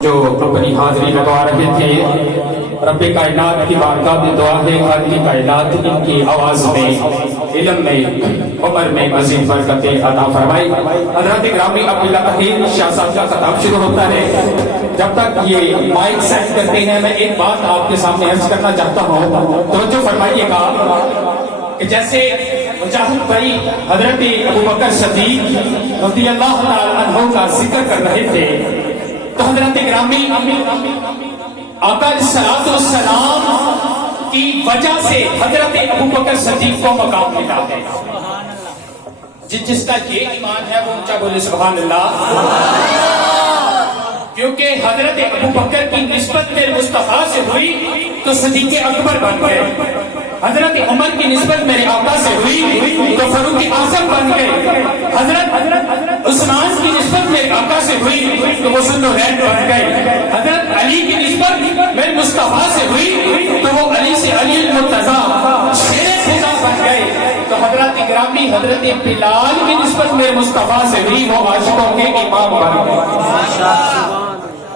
جو اپنی حاضری لگوا رہے تھے، رب کائنات کی بارگاہ میں دعا ہے خالق کائنات ان کی آواز میں، علم میں، عمر میں مزید برکتیں عطا فرمائی۔ حضرات گرامی، اب اللہ تقیر شاہ صاحب کا خطاب شروع ہوتا ہے۔ جب تک یہ مائک سیٹ کرتے ہیں، میں ایک بات آپ کے سامنے عرض کرنا چاہتا ہوں، توجہ فرمائیے گا کہ جیسے مجاہد بھائی حضرت ابوبکر صدیق رضی اللہ تعالیٰ عنہ کا ذکر کر رہے تھے، تو حضرت گرامی آقا صلاۃ والسلام کی وجہ سے حضرت ابوبکر صدیق کو مقام ملا ہے۔ جس کا یہ ایمان ہے وہ اونچا بولے سبحان اللہ۔ کیونکہ حضرت ابوبکر کی نسبت میرے مصطفیٰ سے ہوئی تو صدیق اکبر بن گئے، حضرت عمر کی نسبت میرے آقا سے ہوئی تو فاروق اعظم بن گئے، حضرت عثمان کی نسبت میرے آقا سے ہوئی تو وہ ذوالنورین بن گئے، حضرت علی کی نسبت میرے مصطفیٰ سے ہوئی تو وہ علی سے علی المرتضیٰ شیر خدا بن گئے۔ تو حضرت گرامی حضرت بلال کی نسبت میرے مصطفیٰ سے ہوئی، وہ عاشقوں کے امام بن گئے۔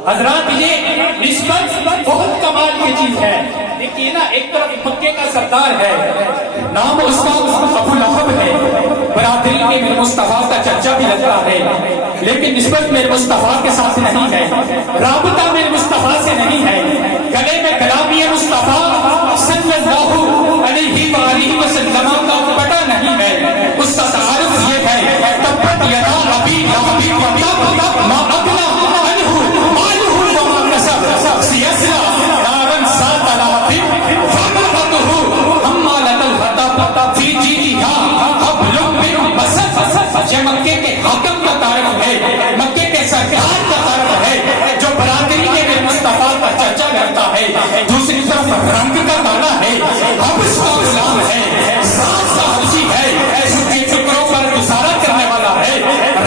حضرات یہ نسبت بہت کمال کی چیز ہے۔ دیکھیے نا، ایک طرف مکے کا سردار ہے، نام اس کا ابو لہب ہے، برادری میں میرے مصطفیٰ کا چچا بھی لگتا ہے، لیکن نسبت میرے مصطفیٰ کے ساتھ نہیں ہے، رابطہ میرے مصطفیٰ سے نہیں ہے، گلے میں کلامی مصطفیٰ صلی اللہ علیہ وآلہ وسلم کا پتہ نہیں ہے۔ اس کا تعارف یہ ہے، تبت یدا ابی لہب وتب ما اغنی عنہ مالہ وما کسب سیصلی نارا ذات لہب فامرأتہ حمالۃ الحطب فی جیدہا حبل من مسد۔ یہ مکے کے حاکم کا تعارف ہے، مکے کے سرکار کا تعارف ہے، جو برادری میں میرے مصطفیٰ کا چچا لگتا ہے، دوسری طرف رنگ کا کالا ہے، حبس کا غلام ہے، ذات کا حبشی ہے، سکے ٹکڑوں پر گزارا کرنے والا ہے،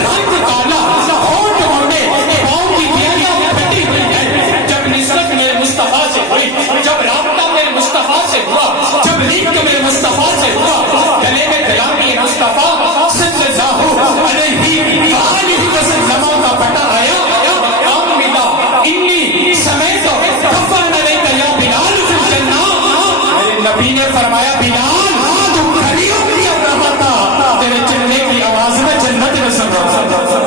رنگ کالا، ہونٹ موڑے، پاؤں کی بیڑیاں پھٹی ہوئی ہے۔ جب نسبت میرے مصطفیٰ سے ہوئی، جب رابطہ میرے مصطفیٰ سے ہوا، جب لنک میرے مصطفیٰ سے ہوا، گلے میں غلامی مصطفیٰ صلی اللہ علیہ وآلہ وسلم کا پتہ آیا، مقام ملا، انی سمیت کفن علیک یا بلال فی الجنہ۔ میرے نبی نے فرمایا، بلال تو کھڑیوں کی اب رہا تھا، تیرے چلنے کی آواز میں جنت میں سن رہا تھا۔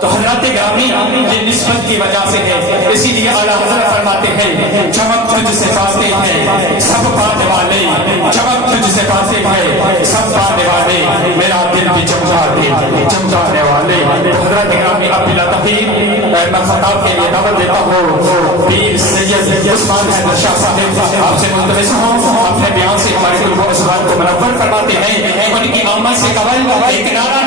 تو حضرات گرامی یہ نسبت کی وجہ سے ہے، اسی لیے اعلیٰ حضرت فرماتے ہیں، چمک تجھ سے پاتے ہیں سب پانے والے، چمک تجھ سے پاتے ہیں سب پانے والے، میرا دل بھی چمکانے والے۔ حضرت گرامی اب بلا تخیر میں خطاب کے لیے دعوت دیتا ہوں پیر سید عثمان حیدر شاہ صاحب، آپ سے ملتمس ہوں اپنے بیان سے ہمارے دل و اذہان کو منور فرماتے ہیں۔ ان کی آمد سے قبل ایک نعرہ